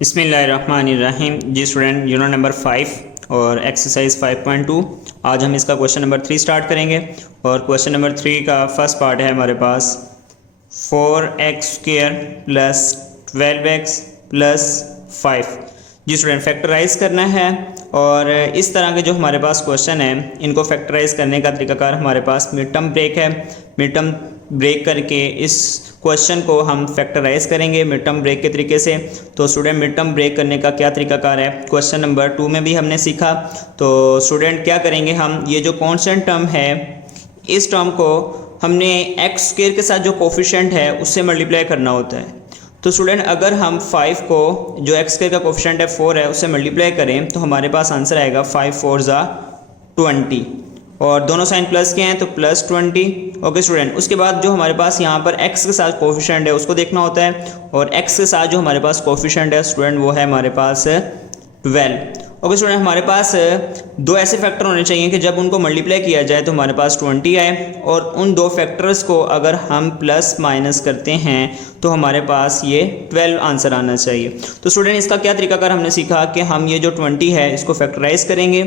बिस्मिल्लाहिर्रहमानिर्रहीम। जी student, unit number 5 और exercise 5.2। आज हम इसका क्वेश्चन नंबर 3 स्टार्ट करेंगे और क्वेश्चन नंबर 3 का फर्स्ट पार्ट है हमारे पास 4x² प्लस 12x प्लस 5। जी स्टूडेंट, फैक्टराइज करना है और इस तरह के जो हमारे पास क्वेश्चन है इनको फैक्टराइज करने का तरीकाकार हमारे पास मिड टर्म ब्रेक है। मिड टर्म ब्रेक करके इस क्वेश्चन को हम फैक्टराइज करेंगे मिड टर्म ब्रेक के तरीके से। तो स्टूडेंट, मिड टर्म ब्रेक करने का क्या तरीकाकार है क्वेश्चन नंबर 2 में भी हमने सीखा। तो स्टूडेंट क्या करेंगे, हम ये जो कांस्टेंट टर्म है इस टर्म को हमने एक्स स्क्वायर के साथ जो कोफिशिएंट है उससे मल्टीप्लाई करना होता है। तो स्टूडेंट, अगर हम 5 को जो एक्स स्क्वायर का कोफिशिएंट है 4 है उससे मल्टीप्लाई करें तो हमारे पास आंसर आएगा 5 4 ज़ा 20 और दोनों साइन प्लस के हैं तो प्लस 20। ओके स्टूडेंट, उसके बाद जो हमारे पास यहाँ पर x के साथ कोफिशिएंट है उसको देखना होता है और x के साथ जो हमारे पास कोफिशिएंट है स्टूडेंट वो है हमारे पास 12। ओके स्टूडेंट, हमारे पास दो ऐसे फैक्टर होने चाहिए कि जब उनको मल्टीप्लाई किया जाए तो हमारे पास 20 आए और उन दो फैक्टर्स को अगर हम प्लस माइनस करते हैं तो हमारे पास ये 12 आंसर आना चाहिए। तो स्टूडेंट, इसका क्या तरीकाकार हमने सीखा कि हम ये जो 20 है इसको फैक्टराइज करेंगे।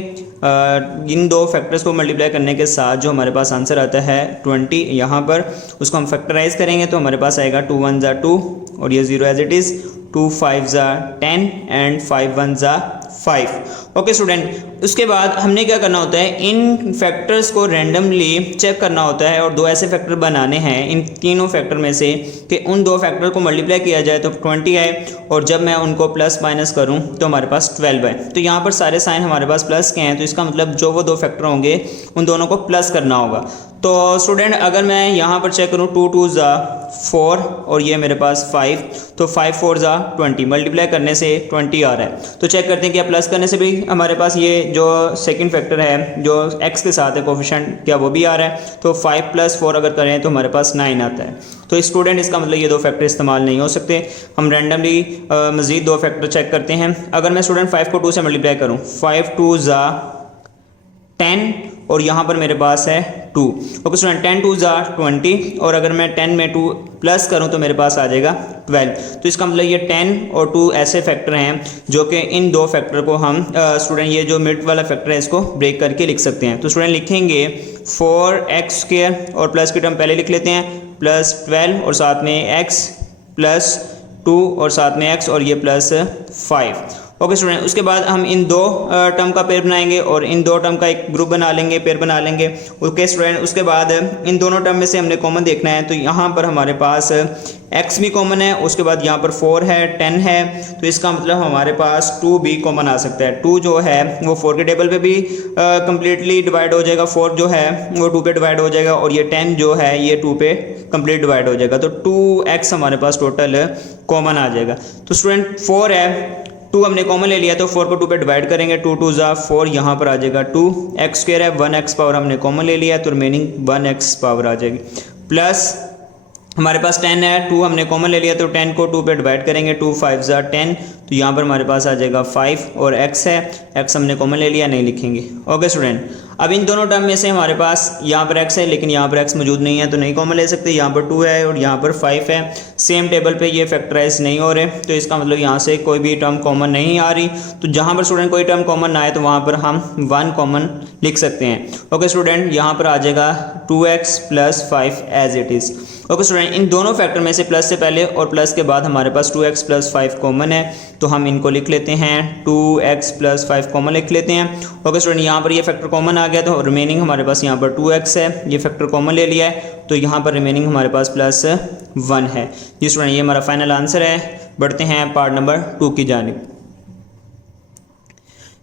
इन दो फैक्टर्स को मल्टीप्लाई करने के साथ जो हमारे पास आंसर आता है 20 यहाँ पर उसको हम फैक्टराइज करेंगे तो हमारे पास आएगा 2 1 ज़ा 2 और ये 0 एज इट इज़, 2 5 ज़ा 10 एंड 5 1 ज़ा 5। ओके स्टूडेंट, उसके बाद हमने क्या करना होता है, इन फैक्टर्स को रैंडमली चेक करना होता है और दो ऐसे फैक्टर बनाने हैं इन तीनों फैक्टर में से कि उन दो फैक्टर को मल्टीप्लाई किया जाए तो 20 आए और जब मैं उनको प्लस माइनस करूं तो हमारे पास 12 आए। तो यहाँ पर सारे साइन हमारे पास प्लस के हैं तो इसका मतलब जो वो दो फैक्टर होंगे उन दोनों को प्लस करना होगा। तो स्टूडेंट, अगर मैं यहाँ पर चेक करूँ 2 2 ज़ा 4 और ये मेरे पास 5 तो 5 4 ज़ा 20 मल्टीप्लाई करने से 20 आ रहा है। तो चेक करते हैं क्या प्लस करने से भी हमारे पास ये जो सेकंड फैक्टर है जो x के साथ है कोफिशिएंट क्या वो भी आ रहा है। तो 5 + 4 अगर करें तो हमारे पास 9 आता है। तो स्टूडेंट, इसका मतलब ये दो फैक्टर इस्तेमाल नहीं हो सकते। हम रैंडमली मज़ीद दो फैक्टर चेक करते हैं। अगर मैं स्टूडेंट 5 को 2 से मल्टीप्लाई करूँ 5 2 ज़ा 10 और यहाँ पर मेरे पास है 2। ओके स्टूडेंट, 10 2 ज़ा 20 और अगर मैं 10 में 2 प्लस करूँ तो मेरे पास आ जाएगा 12। तो इसका मतलब ये 10 और 2 ऐसे फैक्टर हैं जो कि इन दो फैक्टर को हम स्टूडेंट ये जो मिड वाला फैक्टर है इसको ब्रेक करके लिख सकते हैं। तो स्टूडेंट लिखेंगे 4x² और प्लस की टर्म पहले लिख लेते हैं प्लस 12 और साथ में x प्लस 2 और साथ में x और ये प्लस 5। ओके स्टूडेंट, उसके बाद हम इन दो टर्म का पेयर बनाएंगे और इन दो टर्म का एक ग्रुप बना लेंगे, पेयर बना लेंगे। ओके स्टूडेंट, उसके बाद इन दोनों टर्म में से हमने कॉमन देखना है। तो यहाँ पर हमारे पास x भी कॉमन है, उसके बाद यहाँ पर 4 है 10 है तो इसका मतलब हमारे पास 2 भी कॉमन आ सकता है। 2 जो है वो 4 के टेबल पे भी कम्प्लीटली डिवाइड हो जाएगा, 4 जो है वो 2 पे डिवाइड हो जाएगा और ये 10 जो है ये 2 पे कम्प्लीट डिवाइड हो जाएगा। तो 2x हमारे पास टोटल कॉमन आ जाएगा। तो स्टूडेंट 4 है, 2 हमने कॉमन ले लिया तो 4 को 2 पे डिवाइड करेंगे, 2 2 ज़ा 4 यहाँ पर आ जाएगा 2। x² है 1x पावर हमने कॉमन ले लिया तो रिमेनिंग 1x पावर आ जाएगी। प्लस हमारे पास 10 है, 2 हमने कॉमन ले लिया तो 10 को 2 पे डिवाइड करेंगे, 2 5 ज़ा 10 तो यहाँ पर हमारे पास आ जाएगा 5 और x है, x हमने कॉमन ले लिया नहीं लिखेंगे। ओके स्टूडेंट, अब इन दोनों टर्म में से हमारे पास यहाँ पर x है लेकिन यहाँ पर x मौजूद नहीं है तो नहीं कॉमन ले सकते। यहाँ पर 2 है और यहाँ पर 5 है, सेम टेबल पे ये फैक्टराइज नहीं हो रहे तो इसका मतलब यहाँ से कोई भी टर्म कॉमन नहीं आ रही। तो जहाँ पर स्टूडेंट कोई टर्म कॉमन ना आए तो वहाँ पर हम 1 कॉमन लिख सकते हैं। ओके स्टूडेंट, यहाँ पर आ जाएगा 2x + 5 as it is. Okay student, इन दोनों फैक्टर में से प्लस से पहले और प्लस के बाद हमारे पास 2x + 5 कॉमन है तो हम इनको लिख लेते हैं 2x + 5 कॉमन लिख लेते हैं। ओके स्टूडेंट, यहाँ पर ये फैक्टर कॉमन आ गया तो रिमेनिंग हमारे पास यहाँ पर 2x है, ये फैक्टर कॉमन ले लिया है तो यहाँ पर रिमेनिंग हमारे पास +1 है। जी स्टूडेंट, ये हमारा फाइनल आंसर है। बढ़ते हैं पार्ट नंबर 2 की जानिब।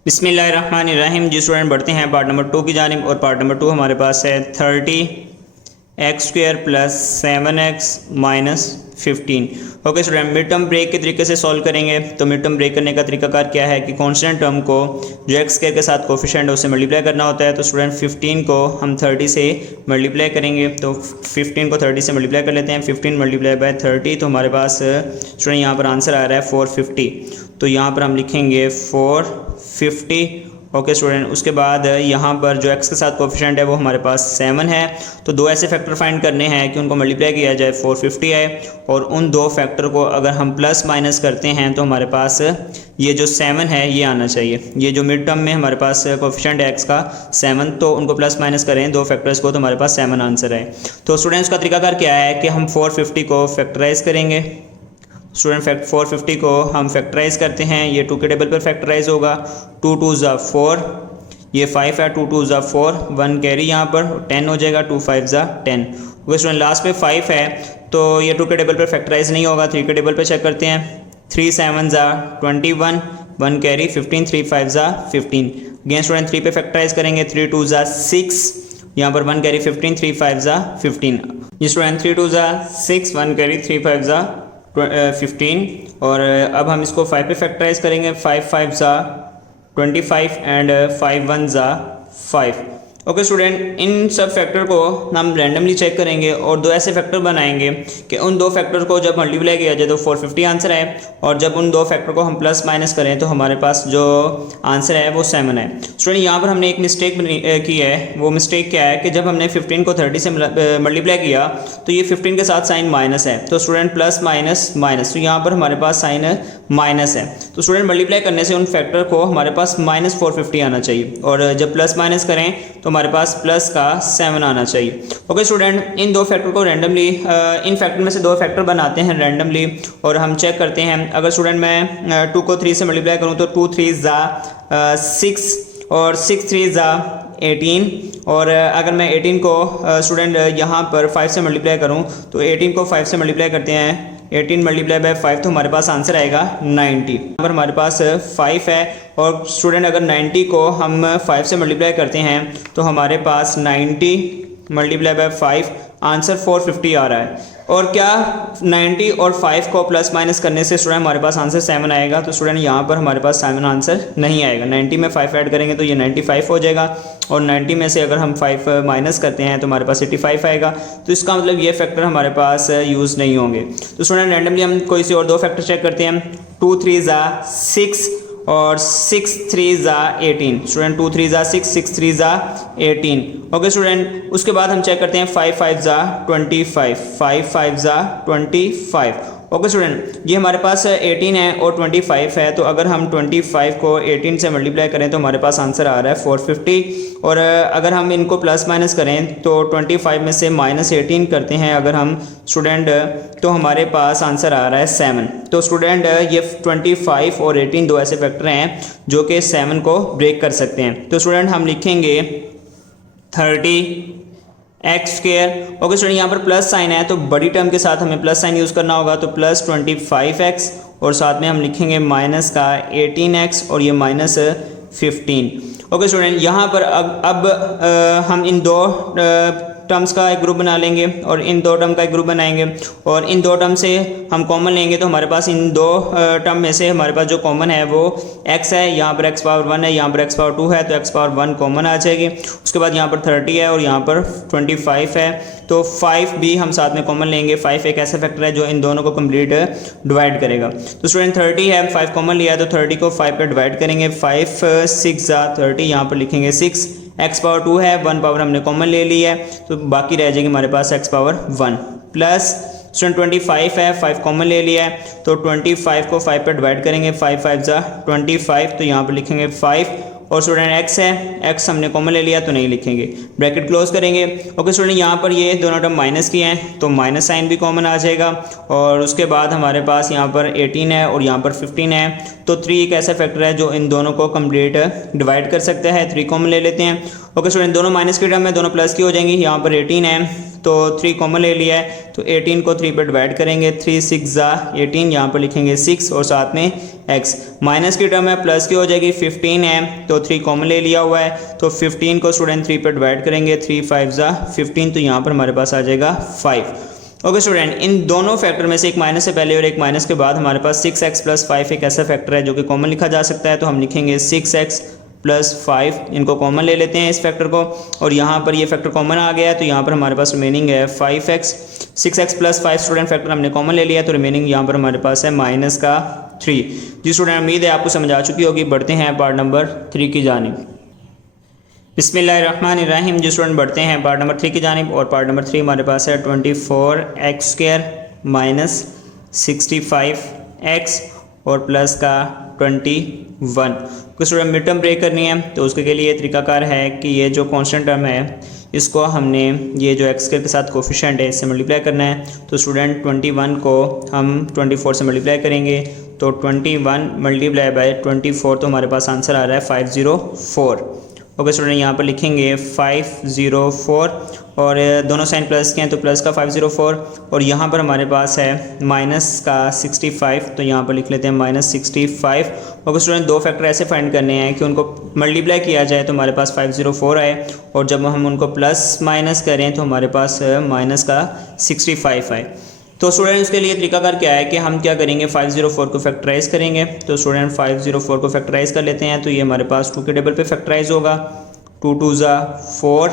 बिस्मिल्लाहिर्रहमानिर्रहीम। जी स्टूडेंट, बढ़ते हैं पार्ट नंबर 2 की जानिब और पार्ट नंबर 2 हमारे पास है 30x² + 7x - 15। Okay student, mid term break के तरीके से सॉल्व करेंगे। तो मिड टर्म ब्रेक करने का तरीकाकार क्या है कि कांस्टेंट टर्म को जो x² के साथ कोफिशिएंट है उससे मल्टीप्लाई करना होता है। तो स्टूडेंट 15 को हम 30 से मल्टीप्लाई करेंगे तो 15 को 30 से मल्टीप्लाई कर लेते हैं। 15 × 30 तो हमारे पास स्टूडेंट यहाँ पर आंसर आ रहा है 450। तो यहाँ पर हम लिखेंगे 450 ओके स्टूडेंट, उसके बाद यहाँ पर जो x के साथ कोफिशिएंट है वो हमारे पास 7 है। तो दो ऐसे फैक्टर फाइंड करने हैं कि उनको मल्टीप्लाई किया जाए 450 है, और उन दो फैक्टर को अगर हम प्लस माइनस करते हैं तो हमारे पास ये जो 7 है ये आना चाहिए। ये जो मिड टर्म में हमारे पास कोफिशिएंट है x का 7, तो उनको प्लस माइनस करें दो फैक्टर्स को तो हमारे पास 7 आंसर है। तो स्टूडेंट्स का तरीकाकार क्या है कि हम 450 को फैक्टराइज करेंगे। स्टूडेंट 450 को हम फैक्टराइज करते हैं, ये 2 के टेबल पर फैक्टराइज होगा। 2 2 ज़ा 4, ये 5 है, 2 2 ज़ा 4, 1 कैरी यहाँ पर 10 हो जाएगा, 2 5 ज़ा 10। ओके स्टूडेंट, लास्ट पे 5 है तो ये 2 के टेबल पर फैक्टराइज नहीं होगा, 3 के टेबल पर चेक करते हैं। 3 7 ज़ा 21, 1 कैरी 15, 3 5 ज़ा 15। अगेन स्टूडेंट 3 पे फैक्टराइज करेंगे, 3 2 ज़ा 6, यहाँ पर 1 कैरी 15, 3 5 ज़ा 15। ये स्टूडेंट 3 2 ज़ा 6, 1 कैरी 3 5 ज़ा 15। और अब हम इसको 5 पे फैक्टराइज करेंगे, 5 5 ज़ा 25 एंड 5 1 ज़ा 5। ओके स्टूडेंट, इन सब फैक्टर को हम रैंडमली चेक करेंगे और दो ऐसे फैक्टर बनाएंगे कि उन दो फैक्टर को जब मल्टीप्लाई किया जाए तो 450 आंसर है, और जब उन दो फैक्टर को हम प्लस माइनस करें तो हमारे पास जो आंसर है वो 7 है। स्टूडेंट यहाँ पर हमने एक मिस्टेक की है, वो मिस्टेक क्या है कि जब हमने 15 को 30 से मल्टीप्लाई किया तो ये 15 के साथ साइन माइनस है, तो स्टूडेंट प्लस माइनस माइनस, तो यहाँ पर हमारे पास साइन माइनस है। तो स्टूडेंट मल्टीप्लाई करने से उन फैक्टर को हमारे पास माइनस 450 आना चाहिए, और जब प्लस माइनस करें तो हमारे पास प्लस का 7 आना चाहिए। ओके स्टूडेंट, इन दो फैक्टर को रैंडमली इन फैक्टर में से दो फैक्टर बनाते हैं रैंडमली, और हम चेक करते हैं। अगर स्टूडेंट मैं 2 को 3 से मल्टीप्लाई करूं तो 2 3 ज़ा 6 और 6 3 ज़ा 18, और अगर मैं 18 को स्टूडेंट यहाँ पर 5 से मल्टीप्लाई करूँ तो 18 को 5 से मल्टीप्लाई करते हैं, 18 मल्टीप्लाई बाय 5 तो हमारे पास आंसर आएगा 90। यहाँ पर हमारे पास 5 है, और स्टूडेंट अगर 90 को हम 5 से मल्टीप्लाई करते हैं तो हमारे पास 90 मल्टीप्लाई बाय 5 आंसर 450 आ रहा है। और क्या 90 और 5 को प्लस माइनस करने से स्टूडेंट हमारे पास आंसर 7 आएगा? तो स्टूडेंट यहाँ पर हमारे पास 7 आंसर नहीं आएगा। 90 में 5 ऐड करेंगे तो ये 95 हो जाएगा, और 90 में से अगर हम 5 माइनस करते हैं तो हमारे पास 85 आएगा। तो इसका मतलब ये फैक्टर हमारे पास यूज़ नहीं होंगे। तो स्टूडेंट रैंडमली हम कोई सी और दो फैक्टर चेक करते हैं। 2 3 ज़ा 6 और 6 3 ज़ा 18। स्टूडेंट 2 3 ज़ा 6, 6 3 ज़ा 18। ओके स्टूडेंट, उसके बाद हम चेक करते हैं 5 5 ज़ा 25, 5 5 ज़ा 25। ओके स्टूडेंट, ये हमारे पास 18 है और 25 है, तो अगर हम 25 को 18 से मल्टीप्लाई करें तो हमारे पास आंसर आ रहा है 450। और अगर हम इनको प्लस माइनस करें तो 25 में से माइनस 18 करते हैं अगर हम स्टूडेंट, तो हमारे पास आंसर आ रहा है 7। तो स्टूडेंट ये 25 और 18 दो ऐसे फैक्टर हैं जो कि 7 को ब्रेक कर सकते हैं। तो स्टूडेंट हम लिखेंगे 30x स्क्वायर। ओके स्टूडेंट, यहाँ पर प्लस साइन है तो बड़ी टर्म के साथ हमें प्लस साइन यूज़ करना होगा, तो प्लस 25x, और साथ में हम लिखेंगे माइनस का 18x और ये माइनस 15। ओके स्टूडेंट, यहाँ पर अब हम इन दो टर्म्स का एक ग्रुप बना लेंगे और इन दो टर्म का एक ग्रुप बनाएंगे, और इन दो टर्म से हम कॉमन लेंगे तो हमारे पास इन दो टर्म में से हमारे पास जो कॉमन है वो x है, यहाँ पर x पावर 1 है, यहाँ पर x पावर 2 है, तो x पावर 1 कॉमन आ जाएगी। उसके बाद यहाँ पर 30 है और यहाँ पर 25 है, तो 5 भी हम साथ में कॉमन लेंगे। 5 एक ऐसा फैक्टर है जो इन दोनों को कंप्लीट डिवाइड करेगा। तो स्टूडेंट 30 है, 5 कॉमन लिया है तो 30 को 5 पे डिवाइड करेंगे। 5 6 ज़ा 30, यहाँ पर लिखेंगे 6। x पावर 2 है, 1 पावर हमने कॉमन ले ली है तो बाकी रह जाएगी हमारे पास x पावर 1 प्लस स्टूडेंट 25 है, 5 कॉमन ले लिया है तो 25 को 5 पे डिवाइड करेंगे। 5 5 ज़ा 25, तो यहाँ पर लिखेंगे 5, और स्टूडेंट x है, x हमने कॉमन ले लिया तो नहीं लिखेंगे, ब्रैकेट क्लोज करेंगे। ओके स्टूडेंट, यहाँ पर ये दोनों टर्म माइनस की हैं तो माइनस साइन भी कॉमन आ जाएगा, और उसके बाद हमारे पास यहाँ पर 18 है और यहाँ पर 15 है, तो 3 एक ऐसा फैक्टर है जो इन दोनों को कंप्लीट डिवाइड कर सकता है। 3 कॉमन ले लेते हैं। ओके स्टूडेंट, दोनों माइनस की टर्म है, दोनों प्लस की हो जाएंगी। यहाँ पर 18 है तो 3 कॉमन ले लिया है तो 18 को 3 पे डिवाइड करेंगे। 3 6 ज़ा 18, यहाँ पर लिखेंगे 6 और साथ में x। माइनस की टर्म है, प्लस की हो जाएगी। 15 है तो 3 कॉमन ले लिया हुआ है तो 15 को स्टूडेंट 3 पे डिवाइड करेंगे। 3 5 ज़ा 15, तो यहाँ पर हमारे पास आ जाएगा 5। ओके स्टूडेंट, इन दोनों फैक्टर में से एक माइनस से पहले और एक माइनस के बाद हमारे पास 6x प्लस 5 एक ऐसा फैक्टर है जो कि कॉमन लिखा जा सकता है, तो हम लिखेंगे 6x प्लस 5, इनको कॉमन ले लेते हैं इस फैक्टर को, और यहाँ पर ये फैक्टर कॉमन आ गया है तो यहाँ पर हमारे पास रिमेनिंग है 5x। 6x plus 5 student factor हमने कॉमन ले लिया तो रिमेनिंग यहाँ पर हमारे पास है माइनस का 3। जी स्टूडेंट, उम्मीद है आपको समझ आ चुकी होगी। बढ़ते हैं पार्ट नंबर 3 की जानिब। बिस्मिल्लाहिर्रहमानिर्रहीम। जी स्टूडेंट, बढ़ते हैं पार्ट नंबर 3 की जानिब। और पार्ट नंबर 3 हमारे पास है 24x² माइनस 65x और प्लस का 21। तो स्टूडेंट मिड टर्म ब्रेक करनी है, तो उसके के लिए तरीकाकार है कि ये जो कांस्टेंट टर्म है इसको हमने ये जो x² के साथ कोफिशिएंट है इससे मल्टीप्लाई करना है। तो स्टूडेंट 21 को हम 24 से मल्टीप्लाई करेंगे, तो 21 मल्टीप्लाई बाय 24, तो हमारे पास आंसर आ रहा है 504। ओके स्टूडेंट, यहाँ पर लिखेंगे 504 और दोनों साइन प्लस के हैं तो प्लस का 504, और यहाँ पर हमारे पास है माइनस का 65, तो यहाँ पर लिख लेते हैं -65। ओके स्टूडेंट, दो फैक्टर ऐसे फाइंड करने हैं कि उनको मल्टीप्लाई किया जाए तो हमारे पास 504 आए, और जब हम उनको प्लस माइनस करें तो हमारे पास माइनस का 65 आए। तो स्टूडेंट इसके लिए तरीकाकार क्या है कि हम क्या करेंगे, 504 को फैक्टराइज करेंगे। तो स्टूडेंट 504 को फैक्टराइज कर लेते हैं, तो ये हमारे पास 2 के टेबल पे फैक्टराइज होगा। 2 2 ज़ा 4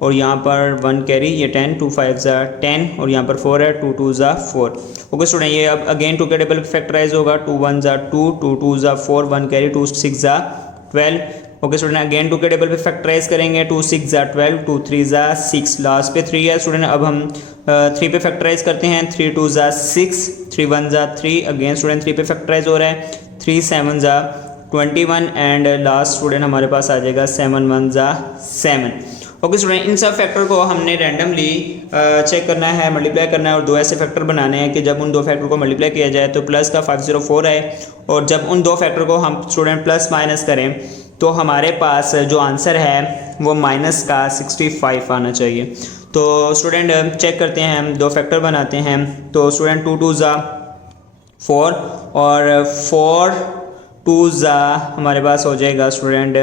और यहाँ पर 1 कैरी, ये 10, 2 5 ज़ा 10 और यहाँ पर 4 है, 2 2 ज़ा 4। ओके स्टूडेंट, ये अब अगेन 2 के टेबल पे फैक्टराइज होगा। 2 1 ज़ा 2, 2 2 ज़ा 4, 1 कैरी, 2 6 ज़ा 12। ओके स्टूडेंट, अगेन 2 के टेबल पे फैक्टराइज करेंगे। 2 6 ज़ा 12, 2 3 ज़ा 6, लास्ट पे 3 है स्टूडेंट। अब हम 3 पे फैक्टराइज करते हैं। 3 2 ज़ा 6, 3 1 ज़ा 3, अगेन स्टूडेंट 3 पे फैक्टराइज हो रहा है। 3 7 ज़ा 21 एंड लास्ट स्टूडेंट हमारे पास आ जाएगा 7 1 ज़ा 7। ओके स्टूडेंट, इन सब फैक्टर को हमने रैंडमली चेक करना है, मल्टीप्लाई करना है, और दो ऐसे फैक्टर बनाने हैं कि जब उन दो फैक्टर को मल्टीप्लाई किया जाए तो प्लस का 504 आए, और जब उन दो फैक्टर को हम स्टूडेंट प्लस माइनस करें तो हमारे पास जो आंसर है वो माइनस का 65 आना चाहिए। तो स्टूडेंट चेक करते हैं, हम दो फैक्टर बनाते हैं। तो स्टूडेंट 2 2 ज़ा 4 और 4 2 ज़ा हमारे पास हो जाएगा स्टूडेंट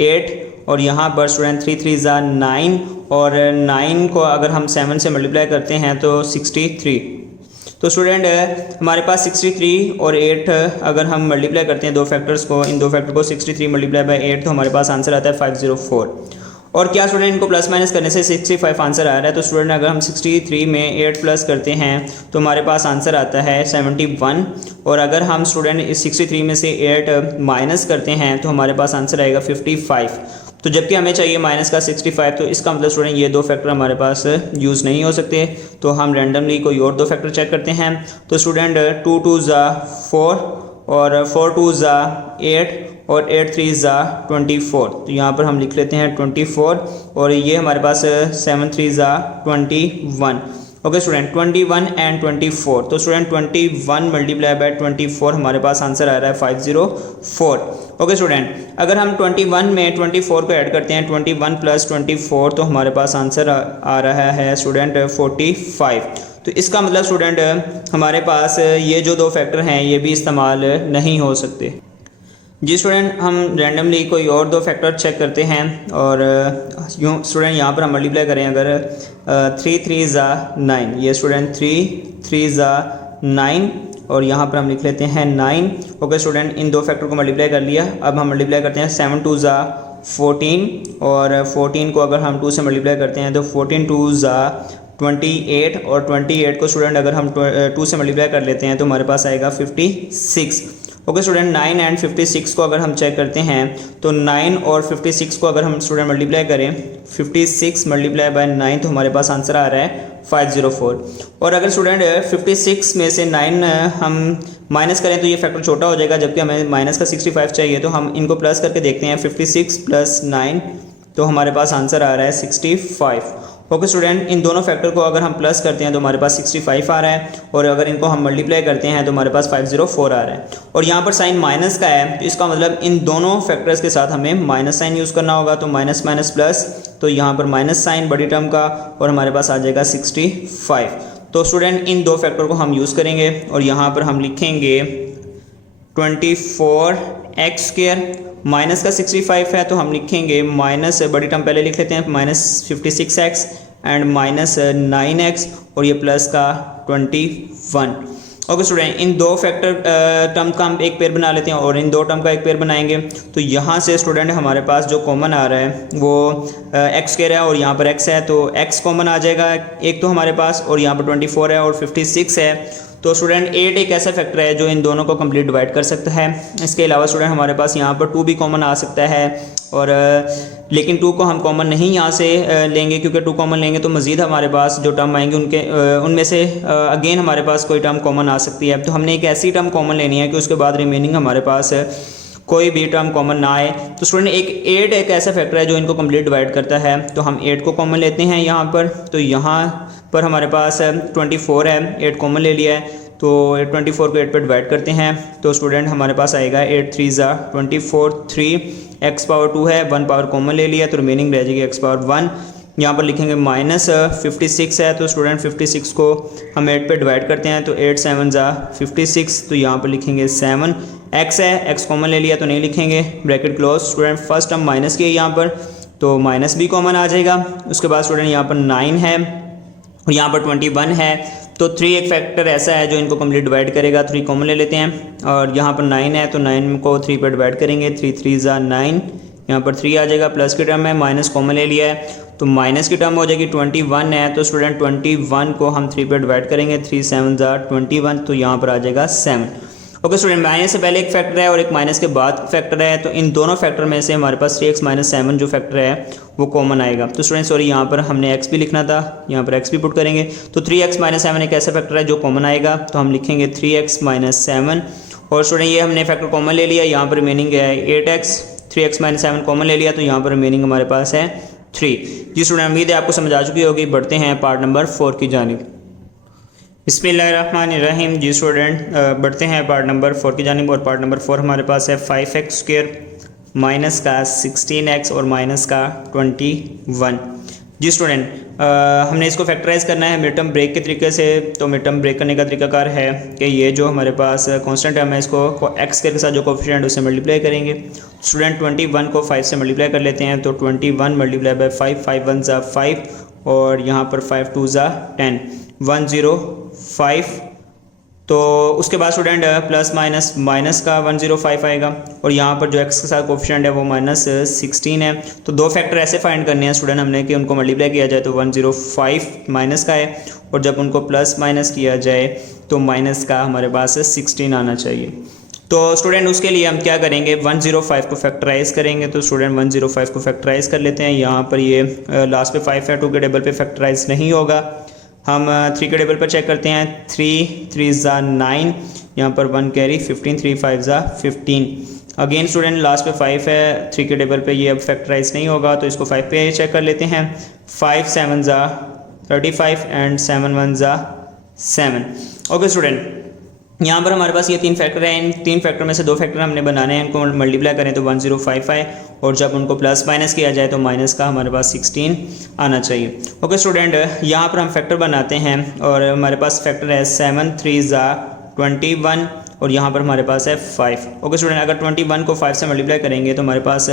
8, और यहाँ पर स्टूडेंट 3 3 ज़ा 9, और 9 को अगर हम 7 से मल्टीप्लाई करते हैं तो 63। तो स्टूडेंट हमारे पास 63 और 8 अगर हम मल्टीप्लाई करते हैं दो फैक्टर्स को, इन दो फैक्टर को 63 मल्टीप्लाई बाय 8, तो हमारे पास आंसर आता है 504। और क्या स्टूडेंट इनको प्लस माइनस करने से 65 आंसर आ रहा है। तो स्टूडेंट अगर हम 63 में 8 प्लस करते हैं तो हमारे पास आंसर आता है 71, और अगर हम स्टूडेंट इस 63 में से 8 माइनस करते हैं तो हमारे पास आंसर आएगा 55। तो जबकि हमें चाहिए माइनस का 65, तो इसका मतलब स्टूडेंट ये दो फैक्टर हमारे पास यूज़ नहीं हो सकते। तो हम रैंडमली कोई और दो फैक्टर चेक करते हैं। तो स्टूडेंट 2 2 ज़ा 4 और 4 2 ज़ा 8 और 8 3 ज़ा 24, तो यहाँ पर हम लिख लेते हैं 24, और ये हमारे पास 7 3 ज़ा 21। ओके स्टूडेंट, 21 एंड 24, तो स्टूडेंट 21 मल्टीप्लाई बाय 24 हमारे पास आंसर आ रहा है 504। ओके स्टूडेंट, अगर हम 21 में 24 को ऐड करते हैं, 21 प्लस 24, तो हमारे पास आंसर आ रहा है स्टूडेंट 45। तो इसका मतलब स्टूडेंट हमारे पास ये जो दो फैक्टर हैं ये भी इस्तेमाल नहीं हो सकते। जी स्टूडेंट, हम रैंडमली कोई और दो फैक्टर चेक करते हैं, और यूँ स्टूडेंट यहाँ पर हम मल्टीप्लाई करें अगर 3 3 ज़ा 9, ये स्टूडेंट 3 3 ज़ा 9, और यहाँ पर हम लिख लेते हैं 9। ओके स्टूडेंट, इन दो फैक्टर को मल्टीप्लाई कर लिया। अब हम मल्टीप्लाई करते हैं 7 2 ज़ा 14, और 14 को अगर हम 2 से मल्टीप्लाई करते हैं तो 14 2 ज़ा 28, और 28 को स्टूडेंट अगर हम 2 से मल्टीप्लाई कर लेते हैं तो हमारे पास आएगा 56। ओके स्टूडेंट, 9 एंड 56 को अगर हम चेक करते हैं तो 9 और 56 को अगर हम स्टूडेंट मल्टीप्लाई करें, 56 मल्टीप्लाई बाय 9, तो हमारे पास आंसर आ रहा है 504। और अगर स्टूडेंट 56 में से 9 हम माइनस करें तो ये फैक्टर छोटा हो जाएगा, जबकि हमें माइनस का 65 चाहिए। तो हम इनको प्लस करके देखते हैं, 56 प्लस 9, तो हमारे पास आंसर आ रहा है 65। ओके स्टूडेंट, इन दोनों फैक्टर को अगर हम प्लस करते हैं तो हमारे पास 65 आ रहा है, और अगर इनको हम मल्टीप्लाई करते हैं तो हमारे पास 504 आ रहा है। और यहाँ पर साइन माइनस का है, तो इसका मतलब इन दोनों फैक्टर्स के साथ हमें माइनस साइन यूज़ करना होगा। तो माइनस माइनस प्लस, तो यहाँ पर माइनस साइन बड़ी टर्म का, और हमारे पास आ जाएगा 65। तो स्टूडेंट इन दो फैक्टर को हम यूज़ करेंगे, और यहाँ पर हम लिखेंगे 24x² माइनस का 65 है, तो हम लिखेंगे माइनस बड़ी टर्म पहले लिख लेते हैं, minus 56x and minus 9x, और ये प्लस का 21। ओके स्टूडेंट, इन दो फैक्टर टर्म का हम एक पेयर बना लेते हैं, और इन दो टर्म का एक पेयर बनाएंगे। तो यहाँ से स्टूडेंट हमारे पास जो कॉमन आ रहा है वो x² है, और यहाँ पर x है, तो x कॉमन आ जाएगा एक तो हमारे पास, और यहाँ पर 24 है और 56 है। तो स्टूडेंट 8 एक ऐसा फैक्टर है जो इन दोनों को कंप्लीट डिवाइड कर सकता है। इसके अलावा स्टूडेंट हमारे पास यहाँ पर 2 भी कॉमन आ सकता है, और लेकिन 2 को हम कॉमन नहीं यहाँ से लेंगे, क्योंकि 2 कॉमन लेंगे तो मज़ीद हमारे पास जो टर्म आएंगे उनमें से अगेन हमारे पास कोई टर्म कॉमन आ सकती है। तो हमने एक ऐसी टर्म कॉमन लेनी है कि उसके बाद रिमेनिंग हमारे पास कोई भी टर्म कॉमन ना आए। तो स्टूडेंट 8 एक ऐसा फैक्टर है जो इनको कंप्लीट डिवाइड करता है। तो हम 8 को कॉमन लेते हैं यहाँ पर, तो यहाँ पर हमारे पास 24 है, 8 कॉमन ले लिया है, तो 24 को 8 पे डिवाइड करते हैं। तो स्टूडेंट हमारे पास आएगा 8 3 ज़ा 24, 3 x पावर 2 है, 1 पावर कॉमन ले लिया, तो रिमेनिंग रह जाएगी x पावर 1। यहाँ पर लिखेंगे माइनस 56 है, तो स्टूडेंट 56 को हम 8 पे डिवाइड करते हैं, तो 8 7 ज़ा 56, तो यहाँ पर लिखेंगे 7। x है, x कॉमन ले लिया तो नहीं लिखेंगे, ब्रैकेट क्लोज। स्टूडेंट फर्स्ट हम माइनस किए यहाँ पर, तो माइनस भी कॉमन आ जाएगा। उसके बाद स्टूडेंट यहाँ पर 9 है और यहाँ पर 21 है, तो 3 एक फैक्टर ऐसा है जो इनको कंप्लीट डिवाइड करेगा। 3 कॉमन ले लेते हैं, और यहाँ पर 9 है, तो 9 को 3 पे डिवाइड करेंगे, 3 3 ज़ा 9, यहाँ पर 3 आ जाएगा। प्लस की टर्म है, माइनस कॉमन ले लिया है, तो माइनस की टर्म हो जाएगी 21 है, तो स्टूडेंट 21 को हम 3 पे डिवाइड करेंगे, 3 7 ज़ा 21, तो यहाँ पर आ जाएगा 7। ओके स्टूडेंट, माइनस से पहले एक फैक्टर है और एक माइनस के बाद फैक्टर है, तो इन दोनों फैक्टर में से हमारे पास 3x - 7 जो फैक्टर है वो कॉमन आएगा। तो स्टूडेंट सॉरी, यहाँ पर हमने x भी लिखना था, यहाँ पर x भी पुट करेंगे, तो 3x - 7 एक ऐसा फैक्टर है जो कॉमन आएगा, तो हम लिखेंगे 3x - 7। और स्टूडेंट ये हमने फैक्टर कॉमन ले लिया, यहाँ पर रिमेनिंग है 8x, 3x - 7 कॉमन ले लिया, तो यहाँ पर रिमेनिंग हमारे पास है 3। जी स्टूडेंट, उम्मीद है आपको समझ आ चुकी होगी। बढ़ते हैं पार्ट नंबर 4 की जानिब। बिस्मिल्लाहिर्रहमानिर्रहीम। जी स्टूडेंट, बढ़ते हैं पार्ट नंबर 4 की जानिब, और पार्ट नंबर 4 हमारे पास है 5x² माइनस का 16x और माइनस का 21। जी स्टूडेंट, हमने इसको फैक्टराइज करना है मिड टर्म ब्रेक के तरीके से। तो मिड टर्म ब्रेक करने का तरीकाकार है कि ये जो हमारे पास कांस्टेंट टर्म है इसको x के साथ जो कोफिशिएंट है उससे मल्टीप्लाई करेंगे। स्टूडेंट 21 को 5 से मल्टीप्लाई कर लेते हैं, तो 21 मल्टीप्लाई बाय 5, 5 1 ज़ा 5, और यहाँ पर 5 2 ज़ा 10, 105। तो उसके बाद स्टूडेंट प्लस माइनस माइनस का 105 आएगा, और यहाँ पर जो x के साथ कोफिशिएंट है वो -16 है। तो 2 फैक्टर ऐसे फाइंड करने हैं स्टूडेंट हमने कि उनको मल्टीप्लाई किया जाए तो 105 माइनस का है, और जब उनको प्लस माइनस किया जाए तो माइनस का हमारे पास 16 आना चाहिए। तो स्टूडेंट उसके लिए हम क्या करेंगे, 105 को फैक्टराइज करेंगे। तो स्टूडेंट 105 को फैक्टराइज कर लेते हैं। यहाँ पर ये लास्ट पे 5 है, 2 के टेबल पे फैक्टराइज नहीं होगा। हम 3 के टेबल पर चेक करते हैं, 3 3 ज़ा 9, यहाँ पर 1 कैरी 15, 3 5 ज़ा 15। अगेन स्टूडेंट लास्ट पे 5 है, 3 के टेबल पे ये अब फैक्टराइज नहीं होगा, तो इसको 5 पे चेक कर लेते हैं। 5 7 ज़ा 35 एंड 7 1 ज़ा 7। ओके स्टूडेंट, यहाँ पर हमारे पास ये 3 फैक्टर हैं। इन 3 फैक्टर में से 2 फैक्टर हमने बनाने हैं, इनको मल्टीप्लाई करें तो 105 आए, और जब उनको प्लस माइनस किया जाए तो माइनस का हमारे पास 16 आना चाहिए। ओके स्टूडेंट, यहाँ पर हम फैक्टर बनाते हैं, और हमारे पास फैक्टर है 7 3 ज़ा 21, और यहाँ पर हमारे पास है 5। ओके स्टूडेंट, अगर 21 को 5 से मल्टीप्लाई करेंगे तो हमारे पास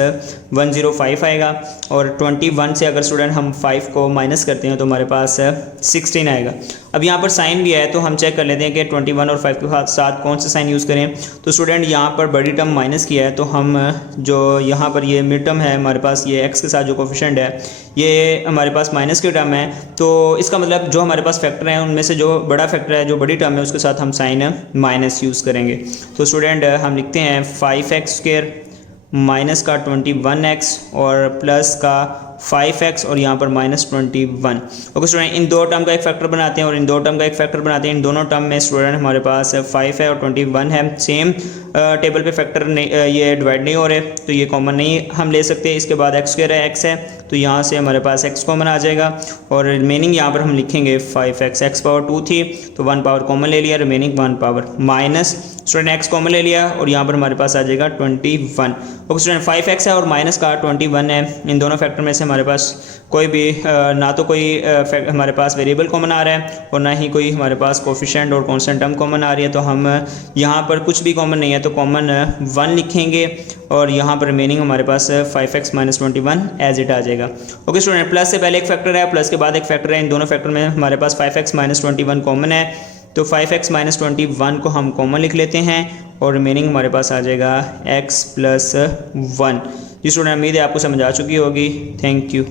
105 आएगा, और 21 से अगर स्टूडेंट हम 5 को माइनस करते हैं तो हमारे पास 16 आएगा। अब यहाँ पर साइन भी है, तो हम चेक कर लेते हैं कि 21 और 5 के साथ कौन सा साइन यूज़ करें। तो स्टूडेंट यहाँ पर बड़ी टर्म माइनस किया है, तो हम जो यहाँ पर ये मिड टर्म है हमारे पास, ये x के साथ जो कोफिशिएंट है ये हमारे पास माइनस की टर्म है। तो इसका मतलब जो हमारे पास फैक्टर हैं उनमें से जो बड़ा फैक्टर है, जो बड़ी टर्म है, उसके साथ हम साइन माइनस यूज़ करेंगे। तो स्टूडेंट हम लिखते हैं 5x² माइनस का 21x और प्लस का 5x और यहाँ पर -21। ओके स्टूडेंट, इन 2 टर्म का एक फैक्टर बनाते हैं और इन 2 टर्म का एक फैक्टर बनाते हैं। इन दोनों टर्म में स्टूडेंट हमारे पास 5 है और 21 है, सेम टेबल पे फैक्टर नहीं, ये डिवाइड नहीं हो रहे, तो ये कॉमन नहीं हम ले सकते। इसके बाद x² है, x है, तो यहाँ से हमारे पास x कॉमन आ जाएगा, और रिमेनिंग यहाँ पर हम लिखेंगे 5x। x पावर 2 थी तो 1 पावर कॉमन ले लिया, remaining 1 power minus student x common ले लिया, और यहाँ पर हमारे पास आ जाएगा 21। ओके स्टूडेंट, 5x है और माइनस का 21 है। इन दोनों फैक्टर में से हमारे पास कोई भी ना तो कोई हमारे पास वेरिएबल कॉमन आ रहा है, और ना ही कोई हमारे पास कोफिशिएंट और कांस्टेंट टर्म कॉमन आ रही है। तो हम यहाँ पर कुछ भी कॉमन नहीं है, तो कॉमन 1 लिखेंगे, और यहाँ पर रिमेनिंग हमारे पास 5x - 21 एज इट आ जाएगा। ओके स्टूडेंट, प्लस से पहले एक फैक्टर है, प्लस के बाद एक फैक्टर है। इन दोनों फैक्टर में हमारे पास 5x - 21 कॉमन है, तो 5x - 21 को हम कॉमन लिख लेते हैं, और रिमेनिंग हमारे पास आ जाएगा x + 1। जी स्टूडेंट, उम्मीद है आपको समझ आ चुकी होगी। Thank you.